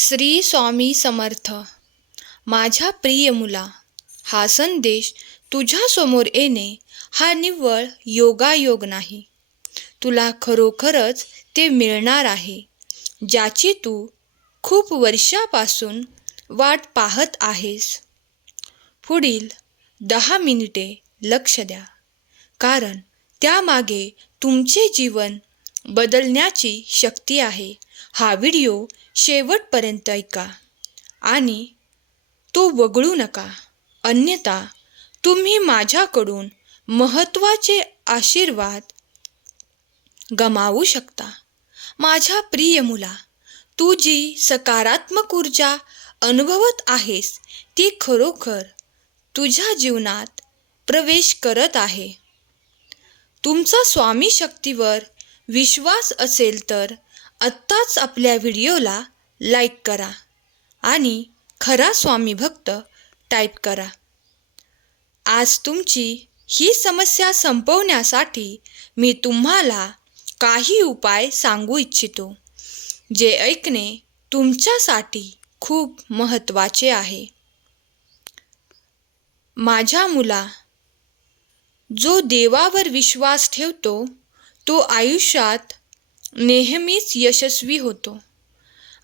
श्री स्वामी समर्थ. माझ्या प्रिय मुला हा संदेश तुझ्यासमोर येणे हा निव्वळ योगायोग नाही. तुला खरोखरच ते मिळणार आहे ज्याची तू खूप वर्षापासून वाट पाहत आहेस. पुढील दहा मिनिटे लक्ष द्या कारण त्यामागे तुमचे जीवन बदलण्याची शक्ती आहे. हा व्हिडिओ शेवटपर्यंत ऐका. आणि तो वगळू नका. अन्यथा तुम्ही माझ्याकडून महत्त्वाचे आशीर्वाद गमावू शकता. माझ्या प्रिय मुला तू जी सकारात्मक ऊर्जा अनुभवत आहेस ती खरोखर तुझ्या जीवनात प्रवेश करत आहे. तुमचा स्वामी शक्तीवर विश्वास असेल तर आत्ताच आपल्या व्हिडिओला लाईक करा आणि खरा स्वामी भक्त टाईप करा. आज तुमची ही समस्या संपवण्यासाठी मी तुम्हाला काही उपाय सांगू इच्छितो जे ऐकणे तुमच्यासाठी खूप महत्त्वाचे आहे. माझ्या मुला जो देवावर विश्वास ठेवतो तो आयुष्यात नेहमीच यशस्वी होतो.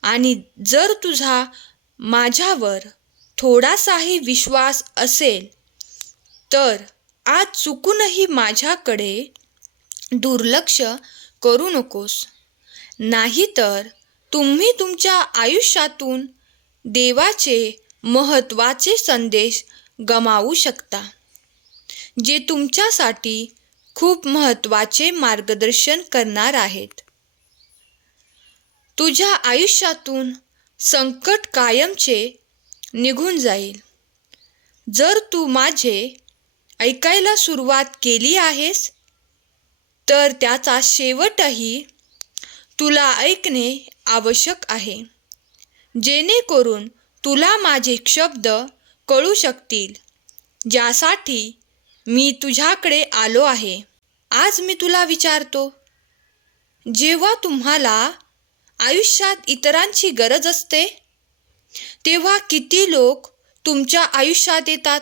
आणि जर तुझा माझ्यावर थोडासाही विश्वास असेल तर आज चुकूनही माझ्याकडे दुर्लक्ष करू नकोस. नाहीतर तुम्ही तुमच्या आयुष्यातून देवाचे महत्त्वाचे संदेश गमावू शकता जे तुमच्यासाठी खूप महत्त्वाचे मार्गदर्शन करणार आहेत. तुझ्या आयुष्यातून संकट कायमचे निघून जाईल. जर तू माझे ऐकायला सुरुवात केली आहेस तर त्याचा शेवटही तुला ऐकणे आवश्यक आहे. जेणेकरून तुला माझे शब्द कळू शकतील ज्यासाठी मी तुझ्याकडे आलो आहे. आज मी तुला विचारतो जेव्हा तुम्हाला आयुष्यात इतरांची गरज असते? तेव्हा किती लोक तुमच्या आयुष्यात येतात?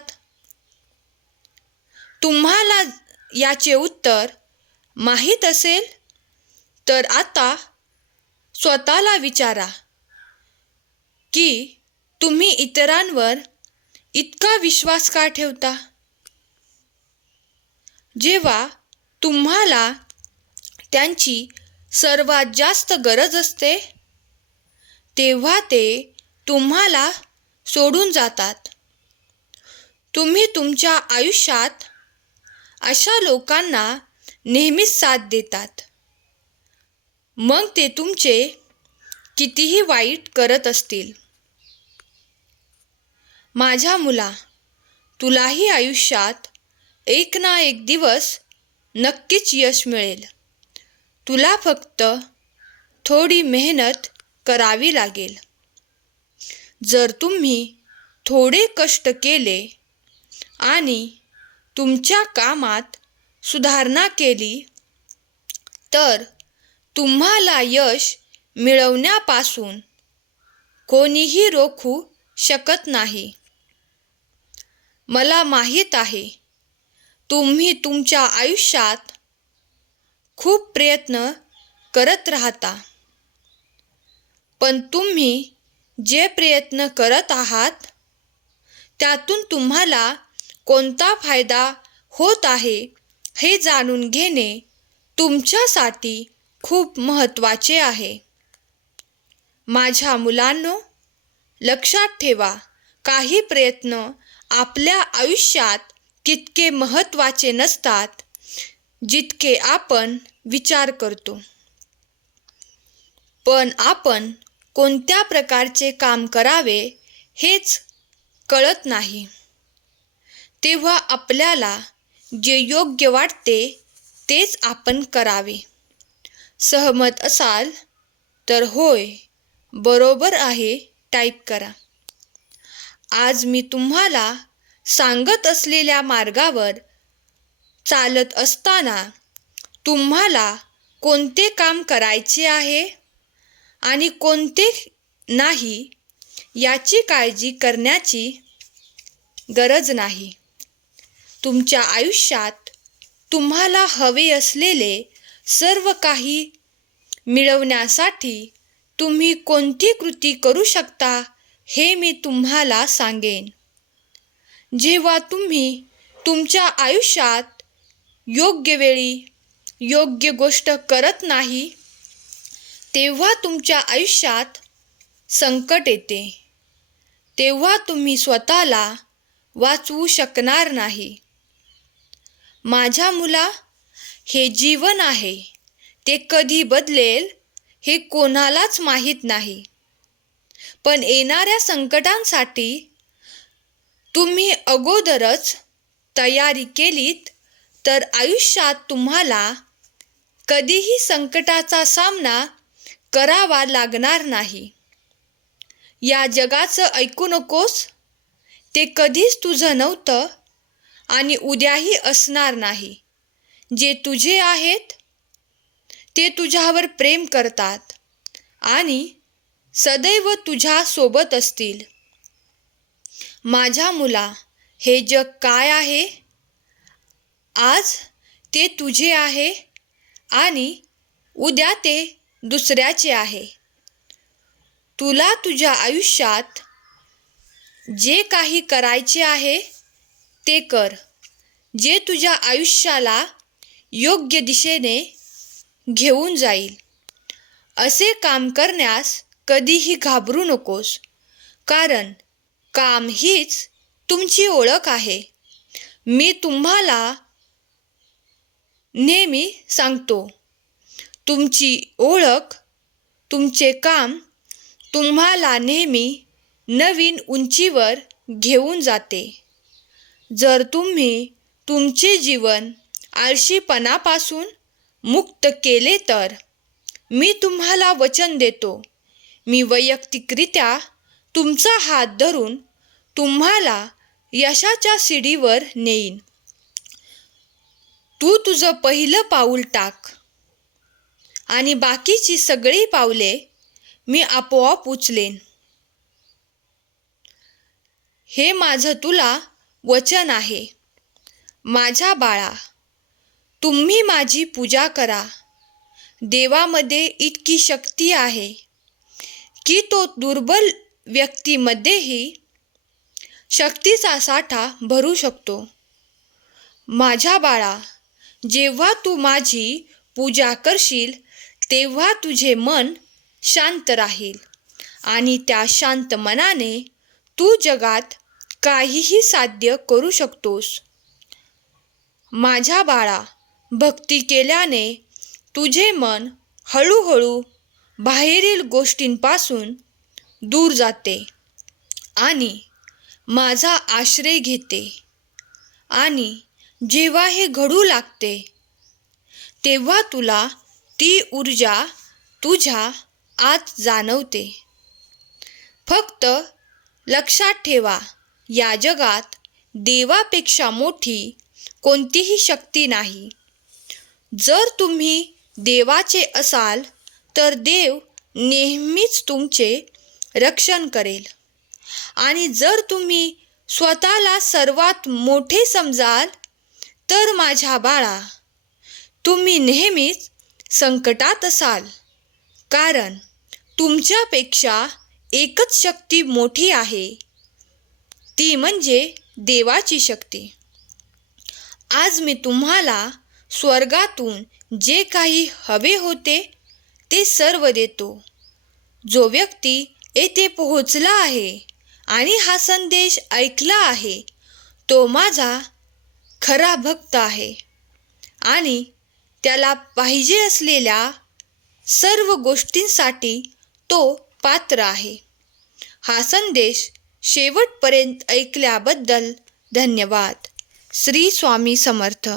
तुम्हाला याचे उत्तर माहीत असेल? तर आता स्वतःला विचारा की तुम्ही इतरांवर इतका विश्वास का ठेवता? जेव्हा तुम्हाला त्यांची सर्वात जास्त गरज असते? तेव्हा ते तुम्हाला सोडून जातात. तुम्ही तुमच्या आयुष्यात अशा लोकांना नेहमीच साथ देतात. मग ते तुमचे कितीही वाईट करत असतील. माझ्या मुला तुलाही आयुष्यात एक ना एक दिवस नक्कीच यश मिळेल. तुला फक्त थोडी मेहनत करावी लागेल. जर तुम्ही थोडे कष्ट केले आणि तुमच्या कामात सुधारणा केली तर तुम्हाला यश मिळवण्यापासून कोणीही रोखू शकत नाही. मला माहीत आहे तुम्ही तुमच्या आयुष्यात खूप प्रयत्न करत राहता. पण तुम्ही जे प्रयत्न करत आहात त्यातून तुम्हाला कोणता फायदा होत आहे हे जाणून घेणे तुमच्यासाठी खूप महत्त्वाचे आहे. माझ्या मुलांनो लक्षात ठेवा काही प्रयत्न आपल्या आयुष्यात कितके महत्त्वाचे नसतात. जितके आपण विचार करतो. पण आपण कोणत्या प्रकारचे काम करावे हेच कळत नाही. तेव्हा आपल्याला जे योग्य वाटते तेच आपण करावे. सहमत असाल तर होय बरोबर आहे टाईप करा. आज मी तुम्हाला सांगत असलेल्या मार्गावर चालत असताना तुम्हाला कोणते काम करायचे आहे? आणि कोणते नाही याची काळजी करण्याची गरज नाही. तुमच्या आयुष्यात तुम्हाला हवे असलेले सर्व काही मिळवण्यासाठी तुम्ही कोणती कृती करू शकता हे मी तुम्हाला सांगेन. जेव्हा तुम्ही तुमच्या आयुष्यात योग्य वेळी योग्य गोष्ट करत नाही तेव्हा तुमच्या आयुष्यात संकट येते. तेव्हा तुम्ही स्वतःला वाचवू शकणार नाही. माझ्या मुला हे जीवन आहे. ते कधी बदलेल हे कोणालाच माहीत नाही. पण येणाऱ्या संकटांसाठी तुम्ही अगोदरच तयारी केलीत तर आयुष्यात तुम्हाला कधीही संकटाचा सामना करावा लागणार नाही. या जगाचं ऐकू नकोस. ते कधीच तुझं नव्हतं आणि उद्याही असणार नाही. जे तुझे आहेत ते तुझ्यावर प्रेम करतात आणि सदैव तुझ्यासोबत असतील. माझ्या मुला हे जग काय आहे? आज ते तुझे आहे आणि उद्या ते दुसऱ्याचे आहे. तुला तुझ्या आयुष्यात जे काही करायचे आहे ते कर. जे तुझ्या आयुष्याला योग्य दिशेने घेऊन जाईल. असे काम करण्यास कधीही घाबरू नकोस कारण काम हीच तुमची ओळख आहे. मी तुम्हाला नेहमी सांगतो तुमची ओळख तुमचे काम तुम्हाला नेहमी नवीन उंचीवर घेऊन जाते. जर तुम्ही तुमचे जीवन आळशीपणापासून मुक्त केले तर मी तुम्हाला वचन देतो. मी वैयक्तिकरित्या तुमचा हात धरून तुम्हाला यशाच्या शिडीवर नेईन. तू तुझं पहिलं पाऊल टाक. आणि बाकीची सगळी पावले मी आपोआप उचलेन. हे माझं तुला वचन आहे. माझ्या बाळा तुम्ही माझी पूजा करा. देवामध्ये इतकी शक्ती आहे की तो दुर्बल व्यक्तीमध्येही शक्तीचा साठा भरू शकतो. माझ्या बाळा जेव्हा तू माझी पूजा करशील तेव्हा तुझे मन शांत राहील. आणि त्या शांत मनाने तू जगात काहीही साध्य करू शकतोस. माझ्या बाळा भक्ती केल्याने तुझे मन हळूहळू बाहेरील गोष्टींपासून दूर जाते आणि माझा आश्रय घेते. आणि जेव्हा हे घडू लागते तेव्हा तुला ती ऊर्जा तुझ्या आत जाणवते. फक्त लक्षात ठेवा या जगात देवापेक्षा मोठी कोणतीही शक्ती नाही. जर तुम्ही देवाचे असाल तर देव नेहमीच तुमचे रक्षण करेल. आणि जर तुम्ही स्वतःला सर्वात मोठे समजाल तर माझ्या बाळा तुम्ही नेहमीच संकटात असाल. कारण तुमच्यापेक्षा एकच शक्ती मोठी आहे. ती म्हणजे देवाची शक्ती. आज मी तुम्हाला स्वर्गातून जे काही हवे होते ते सर्व देतो. जो व्यक्ती येथे पोहोचला आहे आणि हा संदेश ऐकला आहे तो माझा खरा भक्त आहे. आणि त्याला पाहिजे असलेल्या सर्व गोष्टींसाठी तो पात्र आहे. हा संदेश शेवटपर्यंत ऐकल्याबद्दल धन्यवाद. श्री स्वामी समर्थ.